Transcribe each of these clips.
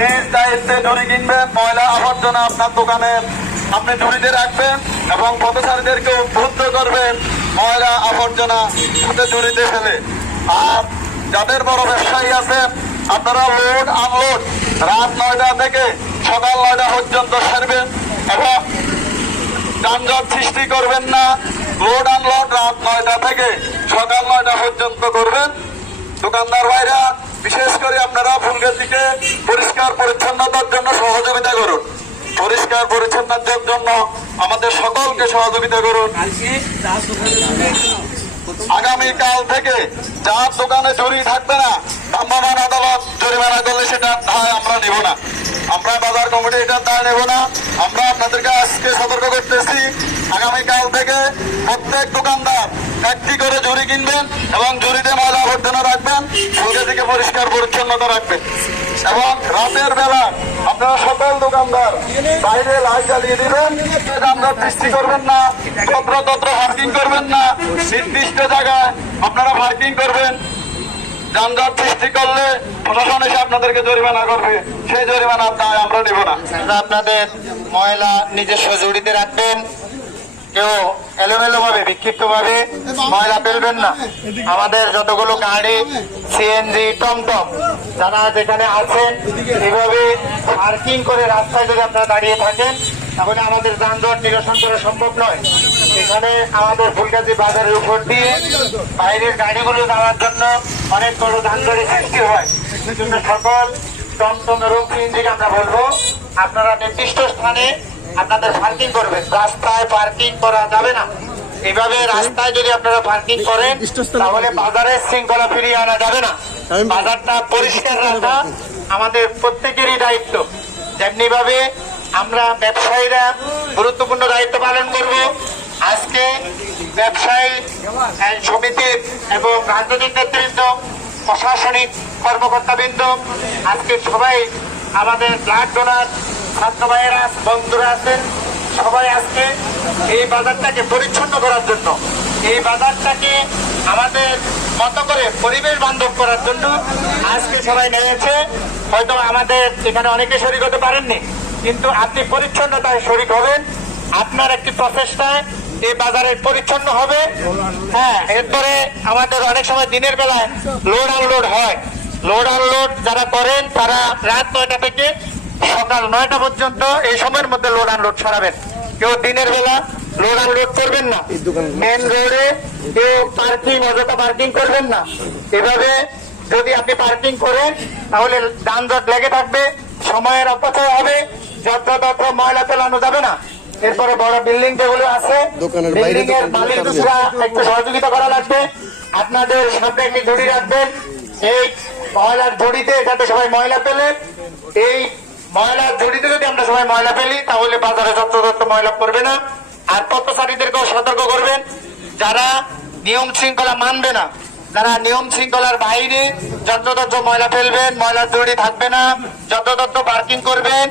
নিজ দায়িত্বে ঝুড়ি কিনবেন। ময়লা আবর্জনা আপনার দোকানে আপনি ঝুড়িতে রাখবেন এবং পথচারীদেরকে উদ্বুদ্ধ করবেন ময়লা আবর্জনা হাতে ঝুড়িতে ফেলে। আর যাদের বড় ব্যবসায়ী আছে আপনারা লোড আনলোড রাত 9টা থেকে সকাল 9টা পর্যন্ত সারবেন এবং যানজট সৃষ্টি করবেন না। লোড আনলোড রাত 9টা থেকে সকাল 9টা পর্যন্ত করবেন। দোকানদার ভাইরা বিশেষ করে আপনারা ফুলগাজীকে পরিষ্কার পরিচ্ছন্নতার জন্য সহযোগিতা করুন। পরিষ্কার পরিচ্ছন্নতার জন্য আমাদের সকলকে সহযোগিতা করুন। আগামীকাল থেকে যার দোকানে ঝুড়ি থাকবে না ভ্রাম্যমাণ আদালত জরিমানা করলে সেটা দায় আমরা নেব না। আমরা বাজার কমিটি এটার দায় নেব না। আমরা আপনাদেরকে আজকে সতর্ক করতেছি, আগামীকাল থেকে প্রত্যেক দোকানদার একটি করে ঝুড়ি কিনবেন এবং ঝুড়িতে ময়লা আবর্জনা রাখবেন, ফুলগাজীকে পরিষ্কার পরিচ্ছন্নতা রাখবেন। এবং রাতের বেলা আপনারা সকল দোকানদার বাইরে লাইট জ্বালিয়ে দিবেন, যানজট সৃষ্টি করবেন না, যত্রতত্র পার্কিং করবেন না, নির্দিষ্ট জায়গায় আপনারা পার্কিং করবেন। যানজট সৃষ্টি করলে প্রশাসন এসে আপনাদেরকে জরিমানা করবে, সেই জরিমানার দায় আমরা নেব না। আপনাদের ময়লা নিজস্ব ঝুড়িতে রাখবেন, কেউ এলোমেলো ভাবে বিক্ষিপ্ত ভাবে ময়লা ফেলবেন না। আমাদের যতগুলো গাড়ি সিএনজি টমটম যারা যেখানে আছেন এভাবে পার্কিং করে রাস্তায় যদি আপনারা দাঁড়িয়ে থাকেন তাহলে আমাদের যানজট নিরসন করা সম্ভব নয়। এখানে আমাদের ফুলগাজী বাজারের উপর দিয়ে বাইরের গাড়িগুলো যাওয়ার জন্য অনেক বড় যানজটের সৃষ্টি হয়। সেজন্য সকল টমটম এবং সিএনজিকে আমরা বলবো আপনারা নির্দিষ্ট স্থানে আপনাদের পার্কিং করবেন। রাস্তায় পার্কিং করা যাবে না। এইভাবে রাস্তায় যদি আপনারা পার্কিং করেন তাহলে বাজারের শৃঙ্খলা ফিরিয়ে আনা যাবে না। বাজারটা পরিষ্কার রাখা আমাদের প্রত্যেকেরই দায়িত্ব। যেমনি ভাবে আমরা ব্যবসায়ীরা গুরুত্বপূর্ণ দায়িত্ব পালন করব। আজকে ব্যবসায়ী সমিতির এবং রাজনৈতিক নেতৃত্ব, প্রশাসনিক কর্মকর্তাবৃন্দ আজকে সবাই আমাদের ব্লাড ডোনার ছাত্র ভাইয়েরা বন্ধুরা আছেন, সবাই আজকে এই বাজারটাকে পরিচ্ছন্ন করার জন্য, এই বাজারটাকে আমাদের মতো করে পরিবেশ বান্ধব করার জন্য আজকে সবাই নেমেছে। হয়তো আমাদের এখানে অনেকে শরীক হতে পারেননি, কিন্তু আপনি পরিচ্ছন্নতায় শরীক হবেন। আপনার একটি প্রচেষ্টায় এই বাজারের পরিচ্ছন্ন হবে। হ্যাঁ, এরপরে আমাদের অনেক সময় দিনের বেলায় লোড আনলোড হয়। লোড আনলোড যারা করেন তারা রাত 9টা থেকে সকাল 9টা পর্যন্ত এই সময়ের মধ্যে লোড আনলোড সরাবেন। কেউ দিনের বেলা লোড আনলোড করবেন না। মেন রোডে কেউ পার্কিং অযথা পার্কিং করবেন না। এভাবে যদি আপনি পার্কিং করেন তাহলে যানজট লেগে থাকবে, সময়ের অপচয় হবে, যত্রতত্র ময়লা ফেলানো যাবে না। এরপরে বড় বিল্ডিং যেগুলো আছে বিল্ডিং এর মালিকরা একটু সহযোগিতা করা লাগবে। আপনাদের সামনে একটি ঝুড়ি রাখবেন, এই ময়লার ঝুড়িতে যাতে সবাই ময়লা ফেলে। এই ময়লার ঝুড়িতে যদি আমরা সবাই ময়লা ফেলি তাহলে বাজারে যত্রতত্র ময়লা পড়বে না। আর পথচারীদেরকেও সতর্ক করবেন, যারা নিয়ম শৃঙ্খলা মানবে না, যারা নিয়ম শৃঙ্খলার বাইরে যত্রতত্র ময়লা ফেলবেন, ময়লার ঝুড়ি থাকবে না, যত্রতত্র পার্কিং করবেন,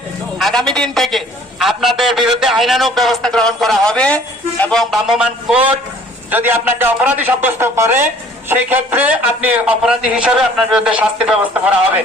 আগামী দিন থেকে আপনাদের বিরুদ্ধে আইনানুগ ব্যবস্থা গ্রহণ করা হবে এবং ভ্রাম্যমাণ কোর্ট যদি আপনাকে অপরাধী সাব্যস্ত করে সেই ক্ষেত্রে আপনি অপরাধী হিসেবে আপনার বিরুদ্ধে শাস্তির ব্যবস্থা করা হবে।